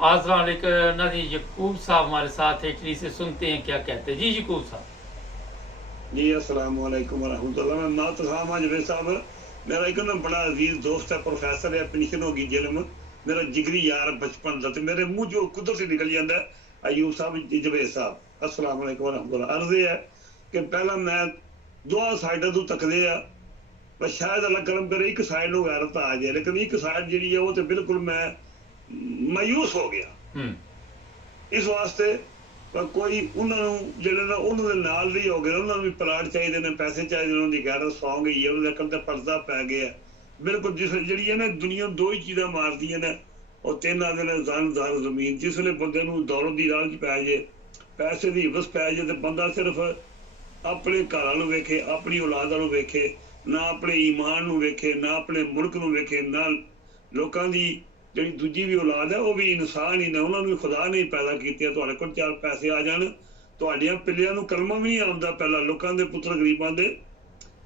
आज नदी यकूब साहब हमारे साथ है, इटली से। सुनते हैं क्या कहते हैं जी यकूब साहब। जी अस्सलाम वालेकुम रहमतुल्लाह। मैं नात खामा जवेद साहब, मेरा एक ना बड़ा अजीज दोस्त है, प्रोफेसर है, पेंशन होगी जेल में, मेरा जिगरी यार बचपन का, मेरे मुंह जो कुदरत ही निकल जाता है अयूब साहब जवेद साहब। अस्सलाम वालेकुम रहमतुल्लाह। अर्ज है कि पहला मैं दोआ साइडा तू तकदे आ, बस शायद अल्लाह करम करे एक साइड नु गैरत आ जाए, लेकिन एक साइड जी है वो तो बिल्कुल मैं मायूस हो गया। इस वास्ते कोई उन्होंने ਜਿਹੜੇ ਨਾ ਉਹਨਾਂ ਦੇ ਨਾਲ ਵੀ ਹੋ ਗਏ, ਉਹਨਾਂ ਨੂੰ ਵੀ ਪਲਾਟ ਚਾਹੀਦੇ ਨੇ, ਪੈਸੇ ਚਾਹੀਦੇ ਨੇ, ਉਹਨਾਂ ਦੀ ਗੈਰਤ ਸੌਂ ਗਈ ਹੈ, ਉਹਨਾਂ ਦੇ ਕੰਨ ਤੇ ਪਰਦਾ ਪੈ ਗਿਆ ਬਿਲਕੁਲ। ਜਿਸ ਜਿਹੜੀ ਹੈ ਨਾ ਦੁਨੀਆ ਦੋ ਹੀ ਚੀਜ਼ਾਂ ਮਾਰਦੀਆਂ ਨੇ, ਉਹ ਤਿੰਨ ਆਦੇ ਨੇ ਜ਼ਨ ਜ਼ਾਰ ਜ਼ਮੀਨ। ਜਿਸ ਵੇਲੇ ਬੰਦੇ ਨੂੰ ਦੌਲਤ ਦੀ ਰਾਹ 'ਚ ਪੈ ਜੇ, ਪੈਸੇ ਦੀ ਹਿਵਸ ਪੈ ਜੇ, ਤੇ ਬੰਦਾ ਸਿਰਫ ਆਪਣੇ ਘਰਾਂ ਨੂੰ ਵੇਖੇ, ਆਪਣੀ ਔਲਾਦ ਨੂੰ ਵੇਖੇ, ਨਾ ਆਪਣੇ ਈਮਾਨ ਨੂੰ ਵੇਖੇ, ਨਾ ਆਪਣੇ ਮੁਲਕ ਨੂੰ ਵੇਖੇ, ਨਾ ਲੋਕਾਂ ਦੀ ਜਿਹੜੀ ਦੂਜੀ ਵੀ ਔਲਾਦ ਹੈ ਉਹ ਵੀ ਇਨਸਾਨ ਹੀ ਨੇ, ਉਹਨਾਂ ਨੂੰ ਖੁਦਾ ਨੇ ਪੈਦਾ ਕੀਤੇ। ਤੁਹਾਡੇ ਕੋਲ ਚਾਰ ਪੈਸੇ ਆ ਜਾਣ, ਤੁਹਾਡੀਆਂ ਪਿੱਲਿਆਂ ਨੂੰ ਕਲਮਾ ਵੀ ਨਹੀਂ ਆਉਂਦਾ। ਪਹਿਲਾਂ ਲੋਕਾਂ ਦੇ ਪੁੱਤਰ ਗਰੀਬਾਂ ਦੇ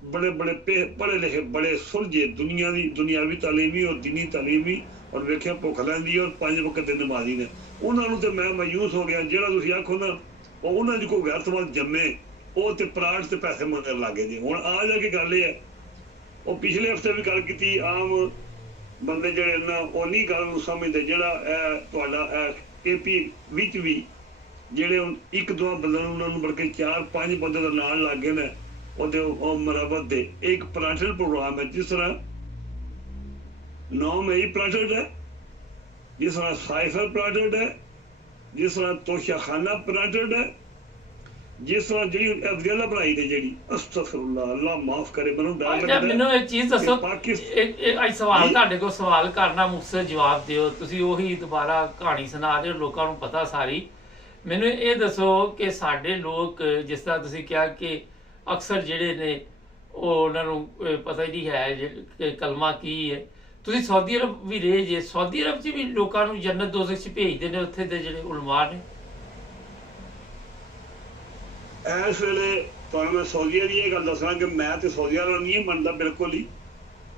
ਬੜੇ ਬੜੇ ਪੜ੍ਹੇ ਲਿਖੇ, ਬੜੇ ਸੁਲਝੇ, ਦੁਨੀਆ ਦੀ ਦੁਨਿਆਵੀ ਤਾਲੀਮ ਵੀ ਔਰ ਦੀਨੀ ਤਾਲੀਮ ਵੀ, ਔਰ ਵੇਖਿਆ ਭੁੱਖ ਲੈਂਦੀ ਔਰ 5 ਵਕਤ ਦੇ ਨਮਾਜ਼ੀ ਨੇ। ਉਹਨਾਂ ਨੂੰ ਤੇ ਮੈਂ ਮਾਯੂਸ ਹੋ ਗਿਆ। ਜਿਹੜਾ ਤੁਸੀਂ ਆਖੋ ਨਾ ਉਹ ਉਹਨਾਂ ਦੀ ਕੋਈ ਗੈਰਤਮੰਦ ਜੰਮੇ, ਉਹ ਤੇ ਪਲਾਟ ਤੇ ਪੈਸੇ ਮੰਗਣ ਲੱਗੇ ਜੀ। ਹੁਣ ਆ ਜਾ ਕੇ ਗੱਲ ਇਹ ਹੈ, ਉਹ ਪਿਛਲੇ ਹਫ਼ਤੇ ਵੀ ਗੱਲ ਕੀਤੀ, ਆਮ ਬੰਦੇ ਜਿਹੜੇ ਨਾ ਉਹ ਨਹੀਂ ਗੱਲ ਨੂੰ ਸਮਝਦੇ। ਜਿਹੜਾ ਇਹ ਤੁਹਾਡਾ ਏਪੀ ਵਿੱਚ ਵੀ ਜਿਹੜੇ ਇੱਕ ਦੋ ਬੰਦੇ ਨੂੰ, ਉਹਨਾਂ ਨੂੰ ਬਲਕਿ 4-5 ਬੰਦੇ ਦਾ ਨਾਲ ਲੱਗ ਗਏ ਨੇ ਉਹਦੇ ਉਹ ਮੁਰੱਬਤ ਦੇ। ਇੱਕ ਪਲਾਂਟਰ ਪ੍ਰੋਗਰਾਮ ਹੈ, ਜਿਸ ਤਰ੍ਹਾਂ 9 ਮਈ ਪਲਾਂਟਰ ਹੈ, ਜਿਸ ਤਰ੍ਹਾਂ ਸਾਈਫਰ ਪਲਾਂਟਰ ਹੈ, ਜਿਸ ਤਰ੍ਹਾਂ ਤੋਸ਼ਾਖਾਨਾ ਪਲਾਂਟਰ ਹੈ, ਜਿਸ ਤਰ੍ਹਾਂ ਜਿਹੜੀ ਅਫਜ਼ਲ ਬਣਾਈ ਤੇ ਜਿਹੜੀ ਅਸਤਗਫਿਰullah, ਅੱਲਾਹ ਮਾਫ ਕਰੇ, ਮੈਨੂੰ ਡਰ ਲੱਗਦਾ। ਮੈਨੂੰ ਇੱਕ ਚੀਜ਼ ਦੱਸੋ, ਅੱਜ ਸਵਾਲ ਤੁਹਾਡੇ ਕੋਲ ਸਵਾਲ ਕਰਨਾ, ਮੁਕਤਸਰ ਜਵਾਬ ਦਿਓ। ਤੁਸੀਂ ਉਹੀ ਦੁਬਾਰਾ ਕਹਾਣੀ ਸੁਣਾ ਰਹੇ ਹੋ, ਲੋਕਾਂ ਨੂੰ ਪਤਾ ਸਾਰੀ। ਮੈਨੂੰ ਇਹ ਦੱਸੋ ਕਿ ਸਾਡੇ ਲੋਕ, ਜਿਸ ਤਰ੍ਹਾਂ ਤੁਸੀਂ ਕਿਹਾ ਕਿ ਅਕਸਰ ਜਿਹੜੇ ਨੇ ਉਹ ਉਹਨਾਂ ਨੂੰ ਪਤਾ ਹੀ ਨਹੀਂ ਹੈ ਕਿ ਕਲਮਾ ਕੀ ਹੈ। ਤੁਸੀਂ ਸਾਊਦੀ ਅਰਬ ਵੀ ਰਹੇ ਜੇ, ਸਾਊਦੀ ਅਰਬ 'ਚ ਵੀ ਲੋਕਾਂ ਨੂੰ ਜੰਨਤ ਦੋਜ਼ਖ 'ਚ ਭੇਜਦੇ ਨੇ ਉੱਥੇ ਦੇ ਜਿਹੜੇ ਉਲਮਾ ਨੇ। ਇਸ ਵੇਲੇ ਤੁਹਾਨੂੰ ਮੈਂ ਸਊਦੀਆ ਦੀ ਇਹ ਗੱਲ ਦੱਸਣਾ ਕਿ ਮੈਂ ਤੇ ਸਊਦੀਆ ਨੂੰ ਨਹੀਂ ਮੰਨਦਾ ਬਿਲਕੁਲ ਹੀ।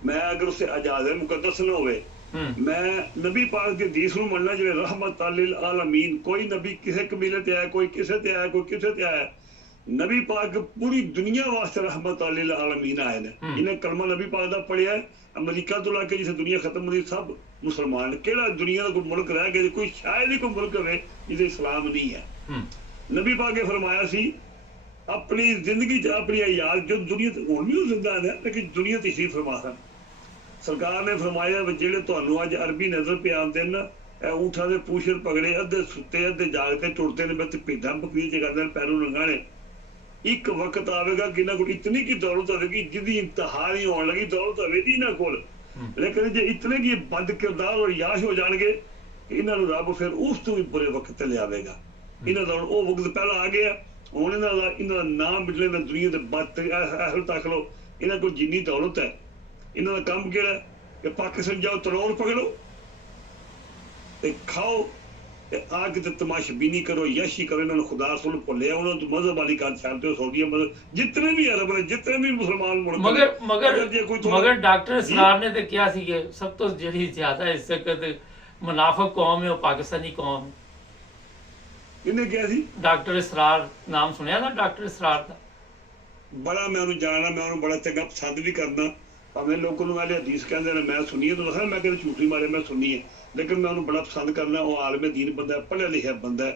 ਮੈਂ ਅਗਰ ਉਸੇ ਆਜ਼ਾਦ ਮੁਕੱਦਸ ਨਾ ਹੋਵੇ, ਮੈਂ ਨਬੀ ਪਾਕ ਦੀ ਹਦੀਸ ਨੂੰ ਮੰਨਣਾ, ਜਿਵੇਂ ਰਹਿਮਤ ਲਿਲ ਆਲਮੀਨ। ਕੋਈ ਨਬੀ ਕਿਸੇ ਕਬੀਲੇ ਤੇ ਆਇਆ, ਕੋਈ ਕਿਸੇ ਤੇ ਆਇਆ, ਕੋਈ ਕਿਸੇ ਤੇ ਆਇਆ। ਨਬੀ ਪਾਕ ਪੂਰੀ ਦੁਨੀਆ ਵਾਸਤੇ ਰਹਿਮਤ ਲਿਲ ਆਲਮੀਨ ਆਏ ਨੇ। ਇਹਨੇ ਕਲਮਾ ਨਬੀ ਪਾਕ ਦਾ ਪੜਿਆ, ਅਮਰੀਕਾ ਤੋਂ ਲਾ ਕੇ ਜਿੱਥੇ ਦੁਨੀਆ ਖਤਮ ਹੋਈ ਸਭ ਮੁਸਲਮਾਨ। ਕਿਹੜਾ ਦੁਨੀਆ ਦਾ ਕੋਈ ਮੁਲਕ ਰਹਿ ਗਿਆ, ਕੋਈ ਸ਼ਾਇਦ ਹੀ ਕੋਈ ਮੁਲਕ ਹੋਵੇ ਜਿਹਦੇ ਇਸਲਾਮ ਨਹੀਂ ਹੈ। ਨਬੀ ਪਾਕ ਨੇ ਫਰਮਾਇਆ ਸੀ अपनी जिंदगी च अपनी याद जो दुनिया हूँ भी जिंदा है, लेकिन दुनिया तशरीफ फरमा सन। सरकार ने फरमाया जेडे तुहानू अज अरबी नजर पे आते ना, ऊँठा के पूछर पगड़े, अद्धे सुते अद्धे जागते टुरते ने, बस भेडा बकरी च करते पैरों नंगाने। एक वक्त आएगा कि इन्होंने को इतनी की दौलत होगी जिंदी इंतहा नहीं होने लगी, दौलत होगी इन्होंने कोल, लेकिन जो इतने की बद किरदार और याश हो जाएंगे, इन्होंने रब फिर उस तो भी बुरे वक्त लियावेगा। इन्होंने वो वक्त पहला आ गया। ਹੁਣ ਇਹਨਾਂ ਦਾ ਨਾਮ ਬਿਜਲੇ ਨਾ ਦੁਨੀਆ ਦੇ ਬੱਤ ਐਸਲ ਤੱਕ ਲੋ। ਇਹਨਾਂ ਕੋਲ ਜਿੰਨੀ ਦੌਲਤ ਹੈ, ਇਹਨਾਂ ਦਾ ਕੰਮ ਕਿਹੜਾ ਕਿ ਪਾਕਿਸਤਾਨ ਜਾਓ, ਤਰੋੜ ਪਕੜੋ ਤੇ ਖਾਓ, ਤੇ ਆ ਕੇ ਤੇ ਤਮਾਸ਼ਬੀਨੀ ਕਰੋ, ਯਸ਼ੀ ਕਰੋ। ਇਹਨਾਂ ਨੂੰ ਖੁਦਾ ਰਸੂਲ ਭੁੱਲਿਆ, ਉਹਨਾਂ ਤੋਂ ਮਜ਼ਹਬ ਵਾਲੀ ਗੱਲ ਛੱਡਦੇ ਹੋ। ਸਊਦੀਆ ਮਜ਼ਹਬ ਜਿਤਨੇ ਵੀ ਅਰਬ ਨੇ, ਜਿਤਨੇ ਵੀ ਮੁਸਲਮਾਨ ਮੁਲਕ, ਮਗਰ ਡਾਕਟਰ ਇਸਰਾਰ ਨੇ ਤੇ ਕਿਹਾ ਸੀ ਕਿ ਸਭ ਤੋਂ ਜਿਹੜੀ ਜ਼ਿਆਦਾ ਇੱਜ਼ਤ ਮੁਨਾਫਿਕ ਕੌਮ ਹੈ ਉਹ ਪਾਕਿਸਤਾਨੀ ਕੌਮ ਹੈ। ਕਿਹਨੇ ਕਿਹਾ ਸੀ? ਡਾਕਟਰ ਇਸਰਾਰ, ਨਾਮ ਸੁਣਿਆ ਨਾ ਡਾਕਟਰ ਇਸਰਾਰ ਦਾ? ਬੜਾ ਮੈਂ ਉਹਨੂੰ ਜਾਣਦਾ, ਮੈਂ ਉਹਨੂੰ ਬੜਾ ਚੰਗਾ ਪਸੰਦ ਵੀ ਕਰਦਾ। ਭਾਵੇਂ ਲੋਕਾਂ ਨੂੰ ਵਾਲੇ ਹਦੀਸ ਕਹਿੰਦੇ ਨੇ, ਮੈਂ ਸੁਣੀ ਹੈ ਤਾਂ ਦੱਸਾਂ, ਮੈਂ ਕਦੇ ਝੂਠੀ ਮਾਰੇ ਮੈਂ ਸੁਣੀ ਹੈ, ਲੇਕਿਨ ਮੈਂ ਉਹਨੂੰ ਬੜਾ ਪਸੰਦ ਕਰਦਾ। ਉਹ ਆਲਮੇ ਦੀਨ ਬੰਦਾ, ਪੜ੍ਹਿਆ ਲਿਖਿਆ ਬੰਦਾ,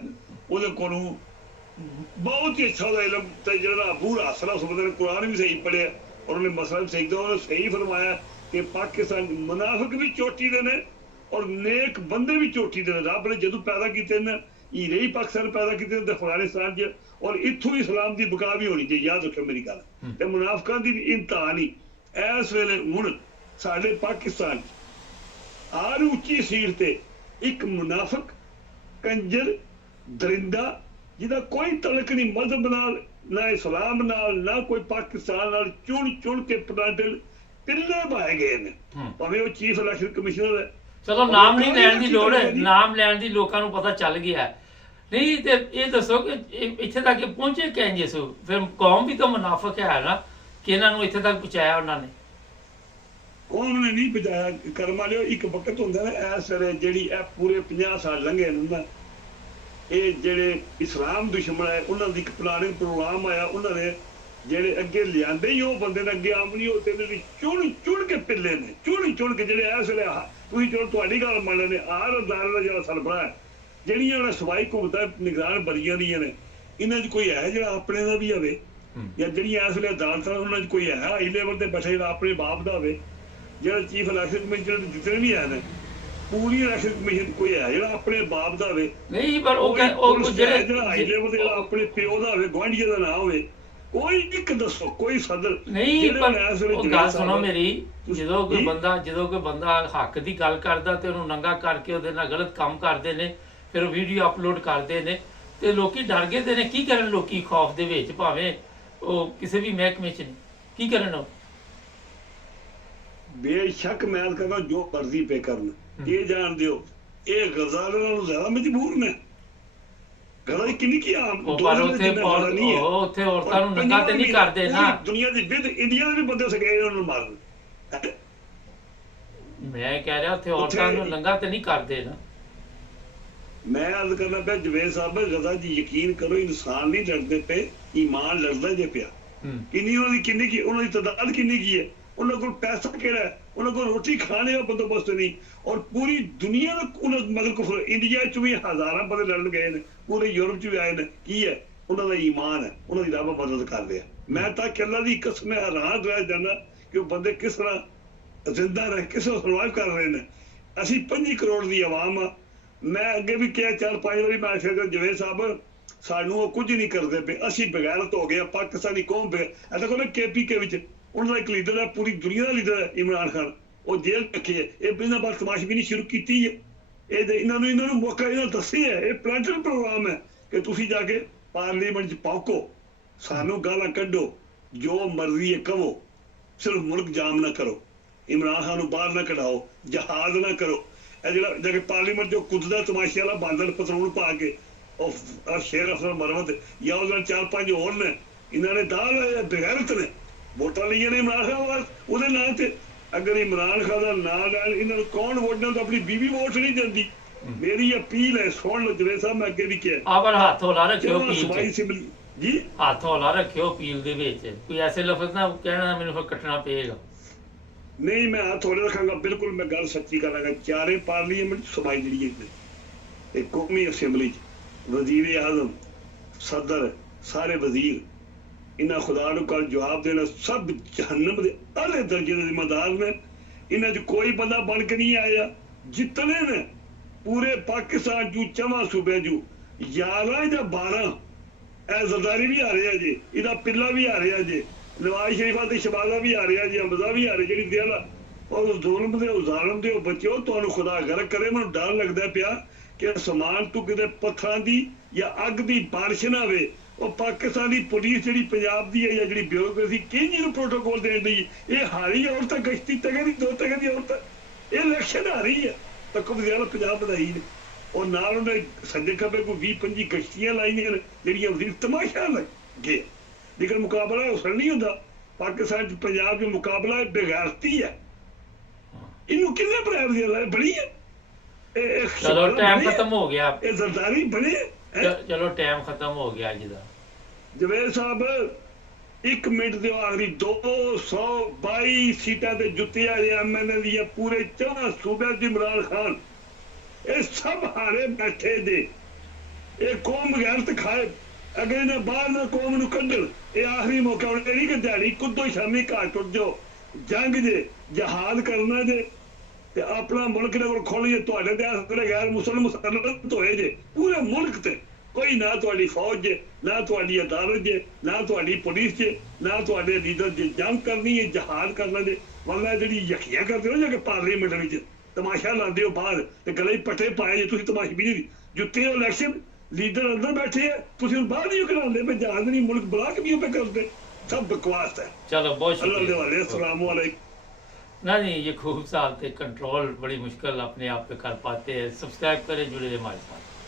ਉਹਦੇ ਕੋਲੋਂ ਬਹੁਤ ਹੀ ਅੱਛਾ ਉਹਦਾ ਇਲਮ। ਤੇ ਜਿਹੜਾ ਅਬੂ ਹਾਸਲਾ ਉਸ ਬੰਦੇ ਨੇ ਕੁਰਾਨ ਵੀ ਸਹੀ ਪੜ੍ਹਿਆ, ਔਰ ਉਹਨੇ ਮਸਲਾ ਵੀ ਸਹੀ ਉਹਨੇ ਸਹੀ ਫਰਮਾਇਆ ਕਿ ਪਾਕਿਸਤਾਨ ਮੁਨਾਫਿਕ ਵੀ ਚੋਟੀ ਦੇ ਨੇ ਔਰ ਨੇਕ ਬੰਦੇ ਵੀ ਚੋਟੀ ਦੇ ਨੇ। ਰੱਬ ਨੇ ਜਦੋਂ ਪੈਦਾ ਕੀਤੇ ਨੇ, हीरे ही पाकिस्तान पैदा किए अफगानिस्तान च, और इत्थों इस्लाम की बका भी होनी चाहिए। याद रखो मेरी गल, ते मुनाफिकां दी भी इंतहा नहीं। इस वेले हुण साडे पाकिस्तान हर उच्ची सीट ते एक मुनाफिक, कंजर, दरिंदा, जिहदा कोई तलक नहीं मजहब नाल, ना इस्लाम नाल, ना कोई पाकिस्तान नाल, चुन चुन के पटांडे पिल्ले पाए गए ने। भावें वो चीफ इलैक्शन कमिश्नर है। चलो नाम नहीं लैण दी लोड़ है, नाम लैण दी लोकां नूं पता चल गया है। नहीं तो ये दसो कि इत्थे तक पहुंचे कैंजे सो? फिर कौम भी तो मुनाफिक है ना कि इन्हां नूं इत्थे तक पहुंचाया उन्होंने। ਕੌਮ ਨੇ ਨਹੀਂ ਬਚਾਇਆ। ਕਰਮ ਵਾਲਿਓ, ਇੱਕ ਵਕਤ ਹੁੰਦਾ ਨਾ ਇਸ ਵੇਲੇ ਜਿਹੜੀ ਇਹ ਪੂਰੇ 50 ਸਾਲ ਲੰਘੇ ਨੇ ਨਾ, ਇਹ ਜਿਹੜੇ ਇਸਲਾਮ ਦੁਸ਼ਮਣ ਹੈ ਉਹਨਾਂ ਦੀ ਇੱਕ ਪਲਾਨਿੰਗ ਪ੍ਰੋਗਰਾਮ ਆਇਆ, ਉਹਨਾਂ ਨੇ ਜਿਹੜੇ ਅੱਗੇ ਲਿਆਂਦੇ ਹੀ ਉਹ ਬੰਦੇ ਨੇ ਅੱਗੇ ਆਮਣੀ ਉਹ ਤੇ ਚੁਣ ਕੇ ਪਿੱਲੇ ਨੇ, ਚੁਣ ਕੇ ਜਿਹੜੇ ਇਸ ਵੇਲੇ ਤੁਸੀਂ ਚਲੋ ਤੁਹਾਡੀ ਗੱਲ ਮੰਨ ਲੈਂਦੇ ਆਰ ਅਦਾਲਤ ਦਾ ਜਿਹੜਾ ਸਰਬਰਾਹ ਹੈ, ਜਿਹੜੀਆਂ ਉਹਨਾਂ ਸਵਾਈ ਘੁੰਮਦਾ ਨਿਗਰਾਨ ਬਰੀਆਂ ਦੀਆਂ ਨੇ, ਇਹਨਾਂ 'ਚ ਕੋਈ ਹੈ ਜਿਹੜਾ ਆਪਣੇ ਦਾ ਵੀ ਹੋਵੇ, ਜਾਂ ਜਿਹੜੀਆਂ ਇਸ ਵੇਲੇ ਅਦਾਲਤਾਂ ਉਹਨਾਂ 'ਚ ਕੋਈ ਹੈ ਹਾਈ ਲੈਵਲ ਤੇ ਬੈਠੇ ਜਿਹੜਾ ਆਪਣੇ ਬਾਪ ਦਾ ਹੋਵੇ, ਜਿਹੜਾ ਚੀਫ ਇਲੈਕਸ਼ਨ ਕਮਿਸ਼ਨਰ ਜਿੱਤਨੇ ਵੀ ਹੈ ਨੇ, ਪੂਰੀ ਇਲੈਕਸ਼ਨ ਕਮਿਸ਼ਨ ਕੋਈ ਹੈ ਜਿਹੜਾ ਆਪਣੇ ਬਾਪ ਦਾ ਹੋਵੇ ਨਹੀਂ, ਪਰ ਉਹ ਜਿਹੜਾ ਹਾਈ ਲੈਵਲ ਤੇ ਜਿਹੜਾ ਆਪਣੇ ਪਿਓ ਦਾ ਹੋਵੇ, ਗੁਆਂਢੀਆਂ ਦਾ ਨਾ ਹੋਵੇ, ਕੋਈ ਇੱਕ ਦੱਸੋ ਕੋਈ ਸਦਰ ਨਹੀਂ। ਪਰ ਉਹ ਗੱਲ ਸੁਣੋ ਮੇਰੀ, ਜਦੋਂ ਕੋਈ ਬੰਦਾ ਹੱਕ ਦੀ ਗੱਲ ਕਰਦਾ ਤੇ ਉਹਨੂੰ ਨੰਗਾ ਕਰਕੇ ਉਹਦੇ ਨਾਲ ਗਲਤ ਕੰਮ ਕਰਦੇ ਨੇ, ਫਿਰ ਉਹ ਵੀਡੀਓ ਅਪਲੋਡ ਕਰਦੇ ਨੇ ਤੇ ਲੋਕੀ ਡਰ ਗਏ ਦੇ ਨੇ। ਕੀ ਕਰਨ ਲੋਕੀ ਖੌਫ ਦੇ ਵਿੱਚ, ਭਾਵੇਂ ਉਹ ਕਿਸੇ ਵੀ ਮਹਿਕਮੇ 'ਚ ਨੇ, ਕੀ ਕਰਨ ਉਹ? ਬੇਸ਼ੱਕ ਮੈਂ ਕਹਿੰਦਾ ਜੋ ਮਰਜ਼ੀ ਪੇ ਕਰਨ, ਇਹ ਜਾਣ ਦਿਓ ਇਹ ਗਜ਼ਾਲ ਨਾਲੋਂ ਜ਼ਿਆਦਾ ਮਜਬੂਰ ਨੇ। ਗਜ਼ਾਲ ਕਿੰਨੀ ਕੀ ਆਮ ਪਰ ਉੱਥੇ ਔਰਤਾਂ ਨੂੰ ਨੰਗਾ ਤੇ ਨਹੀਂ ਕਰਦੇ ਨਾ। ਦੁਨੀਆ ਦੀ ਵਿਦ ਇੰਡੀਆ ਦੇ ਵੀ ਬੰਦੇ ਸਕੇ ਉਹਨਾਂ ਨੂੰ ਮਾਰਨ। ਮੈਂ ਕਹਿ ਰਿਹਾ ਉੱਥੇ ਔਰਤਾਂ ਨੂੰ ਨੰਗਾ ਤੇ ਨਹੀਂ ਕਰਦੇ ਨਾ। ਮੈਂ ਅਰਜ਼ ਕਰਨਾ ਪਿਆ ਜਵੇਦ ਸਾਹਿਬ, ਗਜ਼ਾ ਜੀ ਯਕੀਨ ਕਰੋ, ਇਨਸਾਨ ਨਹੀਂ ਲੜਦੇ ਪਏ, ਈਮਾਨ ਲੜਦਾ ਜੇ ਪਿਆ। ਕਿੰਨੀ ਉਹਨਾਂ ਦੀ ਤਾਦਾਦ ਕਿੰਨੀ ਕੀ ਹੈ, ਉਹਨਾਂ ਕੋਲ ਪੈਸਾ ਕਿਹੜਾ ਹੈ, ਉਹਨਾਂ ਕੋਲ ਰੋਟੀ ਖਾਣੇ ਦਾ ਬੰਦੋਬਸਤ ਨਹੀਂ, ਔਰ ਪੂਰੀ ਦੁਨੀਆ ਦਾ ਉਹਨਾਂ ਮਗਰ ਕੁਫਰ। ਇੰਡੀਆ 'ਚ ਵੀ ਹਜ਼ਾਰਾਂ ਬੰਦੇ ਲੜਨ ਗਏ ਨੇ, ਪੂਰੇ ਯੂਰਪ 'ਚ ਵੀ ਆਏ ਨੇ। ਕੀ ਹੈ ਉਹਨਾਂ ਦਾ ਈਮਾਨ ਹੈ, ਉਹਨਾਂ ਦੀ ਰੱਬ ਮਦਦ ਕਰ ਰਿਹਾ। ਮੈਂ ਤਾਂ ਅੱਲਾ ਦੀ ਕਸਮ ਹੈਰਾਨ ਰਹਿ ਜਾਂਦਾ ਕਿ ਉਹ ਬੰਦੇ ਕਿਸ ਤਰ੍ਹਾਂ ਜ਼ਿੰਦਾ ਰਹਿ, ਕਿਸ ਤਰ੍ਹਾਂ ਸਰਵਾਈਵ ਕਰ ਰਹੇ ਨੇ। ਅਸੀਂ 5 ਕਰੋੜ ਦੀ ਆਵਾਮ ਆ। ਮੈਂ ਅੱਗੇ ਵੀ ਕਿਹਾ 4-5 ਵਾਰੀ, ਮੈਂ ਆਖਿਆ ਜਵੇਦ ਸਾਹਿਬ ਸਾਨੂੰ ਉਹ ਕੁਝ ਨਹੀਂ ਕਰਦੇ ਪਏ, ਅਸੀਂ ਬਗੈਰਤ ਹੋ ਗਏ, ਪਾਕਿਸਤਾਨੀ ਕੌਮ ਇੱਦਾਂ ਕੋਲ KPK ਵਿੱਚ ਉਹਨਾਂ ਦਾ ਇੱਕ ਲੀਡਰ ਹੈ, ਪੂਰੀ ਦੁਨੀਆ ਦਾ ਲੀਡਰ ਹੈ, ਇਮਰਾਨ ਖਾਨ, ਉਹ ਜੇਲ੍ਹ ਰੱਖੀ ਹੈ। ਇਹ ਬਿਨਾਂ ਬਾਅਦ ਤਮਾਸ਼ਬੀਨੀ ਸ਼ੁਰੂ ਕੀਤੀ ਹੈ। ਇਹਨਾਂ ਨੂੰ ਮੌਕਾ ਇਹਨਾਂ ਦੱਸੇ ਹੈ, ਇਹ ਪਲਾਂਟਰ ਪ੍ਰੋਗਰਾਮ ਹੈ ਕਿ ਤੁਸੀਂ ਜਾ ਕੇ ਪਾਰਲੀਮੈਂਟ 'ਚ ਪਹੁੰਚੋ, ਸਾਨੂੰ ਗਾਲਾਂ ਕੱਢੋ, ਜੋ ਮਰਜ਼ੀ ਹੈ ਕਹੋ, ਸਿਰਫ ਮੁਲਕ ਜਾਮ ਨਾ ਕਰੋ, ਇਮਰਾਨ ਖਾਨ ਨੂੰ ਬਾਹਰ ਨਾ ਕਢਾਓ, ਜਹਾਜ਼ ਨਾ ਕਰੋ। ਇਹ ਜਿਹੜਾ ਜਾ ਕੇ ਪਾਰਲੀਮੈਂਟ 'ਚੋਂ ਕੁੱਦਦਾ ਤਮਾਸ਼ੇ ਵਾਲਾ ਬਾਂਦਰ ਪੈਟਰੋਲ ਪਾ ਕੇ, ਉਹ ਸ਼ੇਰ ਅਫਸਰ ਮਰਵਤ ਜਾਂ ਉਹਦੇ ਨਾਲ 4-5 ਹੋਰ ਨੇ, ਇਹਨਾਂ ਨੇ ਦਾਲ ਬਗੈਰਤ ਨੇ ਵੋਟਾਂ ਲਈਆਂ ਨੇ ਇਮਰਾਨ ਖਾਨ ਵਾਸਤੇ ਉਹਦੇ ਨਾਂ ਤੇ। ਅਗਰ ਇਮਰਾਨ ਖਾਨ ਦਾ ਨਾਂ ਲੈਣ ਇਹਨਾਂ ਨੂੰ ਕੌਣ ਵੋਟ ਨਾਲ, ਤਾਂ ਆਪਣੀ ਬੀਬੀ ਵੋਟ ਨਹੀਂ ਦਿੰਦੀ। ਮੇਰੀ ਅਪੀਲ ਹੈ, ਸੁਣ ਲਓ ਜਵੇਦ ਸਾਹਿਬ, ਮੈਂ ਅੱਗੇ ਵੀ ਕਿਹਾ ਪਰ ਹੱਥ ਹੌਲਾ ਰੱਖਿਓ ਜੀ, ਹੱਥ ਹੌਲਾ ਰੱਖਿਓ ਅਪੀਲ ਦੇ ਵਿੱਚ, ਕੋਈ ਐਸੇ ਲਫ਼ਜ਼ ਨਾ ਕਹਿਣਾ ਮੈਨੂੰ ਫਿਰ ਕੱਟਣਾ ਪਏਗਾ। ਨਹੀਂ, ਮੈਂ ਹੱਥ ਹੌਲੇ ਰੱਖਾਂਗਾ, ਬਿਲਕੁਲ ਮੈਂ ਗੱਲ ਸੱਚੀ ਕਰਾਂਗਾ। ਚਾਰੇ ਪਾਰਲੀਮੈਂਟ ਸਮਾਈ ਜਿਹੜੀ ਹੈ, ਕੌਮੀ ਅਸੈਂਬਲੀ 'ਚ ਵਜ਼ੀਰ ਆਜ਼ਮ, ਸਦਰ, ਸਾਰੇ ਵਜ਼ੀਰ, ਇਹਨਾਂ ਖੁਦਾ ਨੂੰ ਕੱਲ ਜਵਾਬ ਦੇਣਾ। ਸਭ ਜਹੰਨਮ ਦੇ ਆਲੇ ਦਰਜੇ ਦੇ ਜ਼ਿੰਮੇਦਾਰ ਨੇ। ਇਹਨਾਂ 'ਚ ਕੋਈ ਬੰਦਾ ਬਣ ਕੇ ਨਹੀਂ ਆਇਆ। ਜਿਤਨੇ ਨੇ ਪੂਰੇ ਪਾਕਿਸਤਾਨ 'ਚ 4 ਸੂਬਿਆਂ 'ਚ 11 ਜਾਂ 12 ਇਹ ਜ਼ਰਦਾਰੀ ਵੀ ਆ ਰਿਹਾ ਜੀ, ਇਹਦਾ ਪਿੱਲਾ ਵੀ ਆ ਰਿਹਾ ਜੀ, ਨਵਾਜ਼ ਸ਼ਰੀਫਾ ਤੇ ਸ਼ਬਾਜ਼ਾ ਵੀ ਆ ਰਿਹਾ ਜੀ, ਹਮਜ਼ਾ ਵੀ ਆ ਰਿਹਾ। ਜਿਹੜੀ ਦਿਲ ਉਹ ਜ਼ੁਲਮ ਦੇ ਜ਼ਾਲਮ ਦੇ ਬੱਚਿਓ, ਤੁਹਾਨੂੰ ਖੁਦਾ ਗਰਕ ਕਰੇ। ਮੈਨੂੰ ਡਰ ਲੱਗਦਾ ਪਿਆ ਕਿ ਅਸਮਾਨ ਤੋਂ ਕਿਤੇ ਪੱਥਰਾਂ ਦੀ ਜਾਂ ਅੱਗ ਦੀ ਬਾਰਿਸ਼ ਨਾ ਆਵੇ। ਉਹ ਪਾਕਿਸਤਾਨੀ ਪੁਲਿਸ ਜਿਹੜੀ ਪੰਜਾਬ ਦੀ ਹੈ ਜਾਂ ਜਿਹੜੀ ਬਿਊਰੋਕ੍ਰੇਸੀ ਕਿੰਨੀ ਨੂੰ ਪ੍ਰੋਟੋਕੋਲ ਦੇਣ ਦੀ, ਇਹ ਹਾਰੀ ਔਰਤ ਗਸ਼ਤੀ ਤਗੜ ਦੀ 2 ਤਗੜ ਦੀ ਔਰਤ, ਇਹ ਇਲੈਕਸ਼ਨ ਆ ਰਹੀ ਹੈ ਤਾਂ ਕਬਜ਼ਿਆਲ ਪੰਜਾਬ ਵਧਾਈ ਨੇ। ਉਹ ਨਾਲ ਉਹਨੇ ਸੱਜੇ ਖੱਬੇ ਕੋਈ 20-25 ਗਸ਼ਤੀਆਂ ਲਾਈਆਂ ਨੇ ਜਿਹੜੀਆਂ ਵਜ਼ੀਰ ਤਮਾਸ਼ਾ ਲੱਗੇ। ਲੇਕਿਨ ਮੁਕਾਬਲਾ ਉਸਲ ਨਹੀਂ ਹੁੰਦਾ ਪਾਕਿਸਤਾਨ 'ਚ, ਪੰਜਾਬ 'ਚ ਮੁਕਾਬਲਾ ਬੇਗੈਰਤੀ ਹੈ। ਇਹਨੂੰ ਕਿੰਨੇ ਪ੍ਰਾਇਰ ਦੀ ਬਣੀ ਹੈ। ਚਲੋ ਟਾਈਮ ਖਤਮ ਹੋ ਗਿਆ, ਇਹ ਜ਼ਰਦਾਰੀ ਬਣੇ। ਚਲੋ ਟਾਈਮ ਖਤਮ ਹੋ ਗਿਆ ਅੱਜ ਦਾ। ਜਵੇਦ ਸਾਹਿਬ 1 ਮਿੰਟ ਦੇ ਆਖਰੀ 222 ਸੀਟਾਂ ਤੇ ਜੁੱਤੀਆਂ MNA ਦੀਆਂ ਪੂਰੇ 4 ਸੂਬਿਆਂ 'ਚ ਇਮਰਾਨ ਖਾਨ, ਇਹ ਸਭ ਹਾਰੇ ਬੈਠੇ ਦੇ। ਇਹ ਕੌਮ ਗੈਰਤ ਖਾਏ, ਅਗਰ ਇਹਨੇ ਬਾਹਰ ਨਾ ਕੌਮ ਨੂੰ ਕੱਢਣ, ਇਹ ਆਖਰੀ ਮੌਕਾ ਹੁਣ ਨਹੀਂ ਕਿ ਦਿਹਾੜੀ ਕੁੱਦੋ ਸ਼ਾਮੀ ਘਰ ਟੁੱਟ ਜਾਓ। ਜੰਗ ਜੇ, ਜਹਾਦ ਕਰਨਾ ਜੇ ਤੇ ਆਪਣਾ ਮੁਲਕ ਦੇ ਕੋਲ ਖੋਲੀਏ। ਤੁਹਾਡੇ ਤੇ ਆਸਰੇ ਗੈਰ ਮੁਸਲਮਾਨ ਹੋਏ ਜੇ ਪੂਰੇ ਮੁਲਕ ਤੇ, ਕੋਈ ਨਾ ਤੁਹਾਡੀ ਫੌਜ ਜੇ, ਨਾ ਤੁਹਾਡੀ ਅਦਾਲਤ ਜੇ, ਨਾ ਤੁਹਾਡੀ ਪੁਲਿਸ ਜੇ, ਨਾ ਤੁਹਾਡੇ ਲੀਡਰ ਜੇ। ਜੰਗ ਕਰਨੀ ਹੈ, ਜਹਾਦ ਕਰਨਾ ਜੇ। ਵਰਨਾ ਜਿਹੜੀ ਯਕੀਆਂ ਕਰਦੇ ਹੋ ਜਾ ਕੇ ਪਾਰਲੀਮੈਂਟ ਵਿੱਚ ਤਮਾਸ਼ਾ ਲਾਉਂਦੇ ਹੋ ਬਾਹਰ ਤੇ ਗਲੇ ਪੱਟੇ ਪਾਏ ਜੇ ਤੁਸੀਂ ਤਮਾਸ਼ਬੀਨੀ ਜੁੱਤੇ। ਇਲੈਕਸ਼ਨ ਲੀਡਰ ਅੰਦਰ बैठे हैं, तुम बाहर नहीं कराते पे जहाज नहीं मुल्क बड़ा कभी पे करते, सब बकवास है। चलो बहुत शुक्रिया, अस्सलाम वालेकुम। ना नहीं, ये खूब साल थे कंट्रोल बड़ी मुश्किल अपने आप पे कर पाते हैं। सब्सक्राइब करें, जुड़े हमारे साथ।